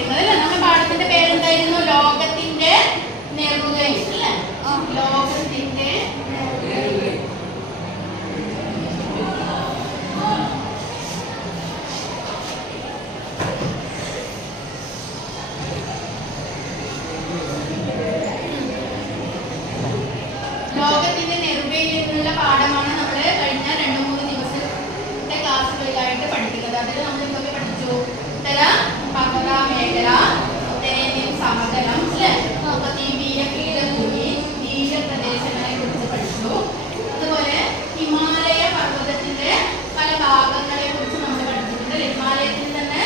പഠിക്കുന്നത് അല്ലേ? നമ്മുടെ പാഠത്തിന്റെ പേരെന്തായിരുന്നു? ലോകത്തിന്റെ നെറുകയിൽ അല്ലേ? ലോകത്തിന്റെ ലോകത്തിന്റെ നെറുകയിൽ നിന്നുള്ള പാഠമാണ് നമ്മൾ കഴിഞ്ഞ 2-3 ദിവസത്തെ ക്ലാസ്സുകളിലായിട്ട് പഠിക്കുന്നത്. അതിൽ നമ്മൾ എന്തൊക്കെ പഠിച്ചു? ഉത്തര പർവ്വത മേഖല, ഉത്തരേന്ത്യൻ സമതലം അല്ലേ? തീവ്ര പീഠഭൂമി, തീരപ്രദേശങ്ങളെ കുറിച്ച് പഠിച്ചു. അതുപോലെ ഹിമാലയ പർവ്വതത്തിന്റെ പല ഭാഗങ്ങളെ കുറിച്ച് നമ്മൾ പഠിച്ചിട്ടുണ്ട്. ഹിമാലയത്തിൽ തന്നെ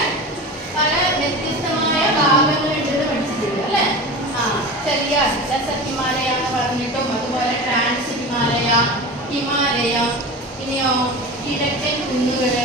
പല വ്യത്യസ്തമായ ഭാഗങ്ങളുണ്ടെന്ന് പഠിച്ചിട്ടുണ്ട് അല്ലേ? ചെറിയ ഹിമാലയ എന്ന് പറഞ്ഞിട്ടും അതുപോലെ ട്രാൻസ് ഹിമാലയ, ഹിമാലയ, പിന്നെയോ കിഴക്കൻ കുന്നുകള്,